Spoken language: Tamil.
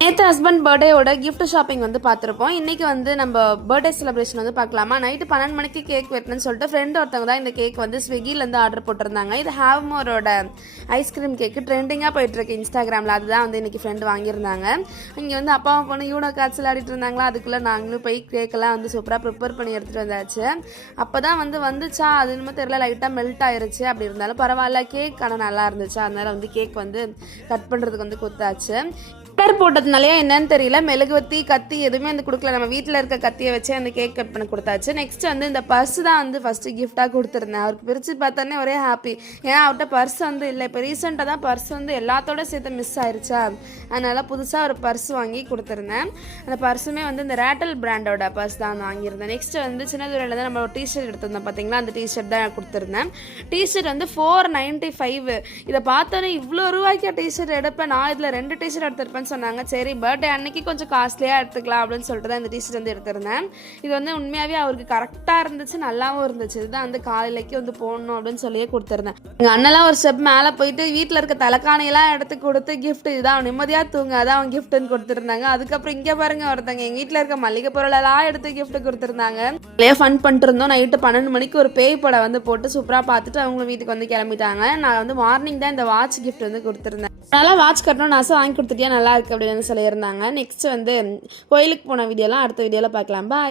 நேற்று ஹஸ்பண்ட் பர்த்டேயோட கிஃப்ட் ஷாப்பிங் வந்து பார்த்துருப்போம். இன்றைக்கி வந்து நம்ம பர்த்டே செலிப்ரேஷன் வந்து பார்க்கலாமா. நைட்டு 12 மணிக்கு கேக் வெட்டணும்னு சொல்லிட்டு ஃப்ரெண்ட் ஒருத்தவங்க தான் இந்த கேக் வந்து ஸ்விக்கிலேருந்து ஆர்டர் போட்டிருந்தாங்க. இது ஹேவ்மோரோட ஐஸ்கிரீம் கேக்கு ட்ரெண்டிங்காக போயிட்டுருக்கு இன்ஸ்டாகிராமில். அதுதான் வந்து இன்றைக்கி ஃப்ரெண்டு வாங்கியிருந்தாங்க. இங்கே வந்து அப்பாவும் பொண்ணு யூனோ காட்சில் ஆடிட்டு இருந்தாங்களா. அதுக்குள்ளே நாங்களும் போய் கேக்கெல்லாம் வந்து சூப்பராக ப்ரிப்பேர் பண்ணி எடுத்துகிட்டு வந்தாச்சு. அப்போ தான் வந்துச்சா அது இன்னும் தெரியல, லைட்டாக மெல்ட் ஆயிருச்சு. அப்படி இருந்தாலும் பரவாயில்ல, கேக் ஆனால் நல்லா இருந்துச்சு. அதனால் வந்து கேக் வந்து கட் பண்ணுறதுக்கு வந்து கொடுத்தாச்சு. கலர் போட்டதுனாலையா என்னன்னு தெரியல, மெழுகுவத்தி கத்தி எதுவுமே வந்து கொடுக்கல. நம்ம வீட்டில் இருக்க கத்தியை வச்சு அந்த கேக் கட் பண்ணி கொடுத்தாச்சு. நெக்ஸ்ட் வந்து இந்த பர்ஸ் தான் வந்து ஃபஸ்ட்டு கிஃப்டாக கொடுத்துருந்தேன். அவருக்கு பிரித்து பார்த்தோன்னே ஒரே ஹாப்பி. ஏன்னா அவர்கிட்ட பர்ஸ் வந்து இல்லை. இப்போ ரீசெண்டாக தான் பர்ஸ் வந்து எல்லாத்தோட சேர்த்து மிஸ் ஆயிடுச்சா, அதனால் புதுசாக ஒரு பர்ஸ் வாங்கி கொடுத்துருந்தேன். அந்த பர்ஸுமே வந்து இந்த ரேட்டல் பிராண்டோட பர்ஸ் தான் வாங்கியிருந்தேன். நெக்ஸ்ட் வந்து சின்னதுரையில் தான் நம்ம ஒரு டிஷர்ட் எடுத்திருந்தோம் பார்த்தீங்களா, அந்த டிஷர்ட் தான் கொடுத்துருந்தேன். டிஷர்ட் வந்து 495. இதை பார்த்தோன்னே இவ்வளோ ரூபாய்க்கு டிஷர்ட் எடுப்பேன், நான் இதில் 2 டிஷர்ட் எடுத்திருப்பேன் சொன்னாங்க. சரி பர்த்டே அன்னைக்கு கொஞ்சம் காஸ்ட்லியாக எடுத்துக்கலாம் அப்படின்னு சொல்லிட்டு தான் இந்த டிஷர்ட் வந்து எடுத்திருந்தேன். இது வந்து உண்மையாகவே அவருக்கு கரெக்டாக இருந்துச்சு, நல்லாவும் இருந்துச்சு. இதுதான் வந்து காலையிலைக்கு வந்து போடணும் அப்படின்னு சொல்லியே கொடுத்துருந்தேன். எங்கள் அண்ணெல்லாம் ஒரு ஸ்டெப் மேலே போயிட்டு வீட்டில் இருக்க தலைக்காணையெல்லாம் எடுத்து கொடுத்து கிஃப்ட் இதுதான் நிம்மதியாக தூங்க அதான் அவன் கிஃப்ட்னு கொடுத்துருந்தாங்க. அதுக்கப்புறம் இங்கே பாருங்க, ஒருத்தங்க எங்கள் வீட்டில் இருக்க மளிகை பொருளெல்லாம் எடுத்து கிஃப்ட் கொடுத்துருந்தாங்க. நிறைய ஃபன் பண்ணிட்டு இருந்தோம். நைட்டு 12 மணிக்கு ஒரு பேய் படம் வந்து போட்டு சூப்பராக பார்த்துட்டு அவங்க வீட்டுக்கு வந்து கிளம்பிட்டாங்க. நான் வந்து மார்னிங் தான் இந்த வாட்ச் கிஃப்ட் வந்து கொடுத்துருந்தேன். நல்லா வாட்ச் கட்டணும்னு ஆசை, வாங்கி கொடுத்துட்டியா நல்லா இருக்குது அப்படின்னு சொல்லியிருந்தாங்க. நெக்ஸ்ட் வந்து கோயிலுக்கு போன வீடியோலாம் அடுத்த வீடியோவில் பார்க்கலாம். பாய்.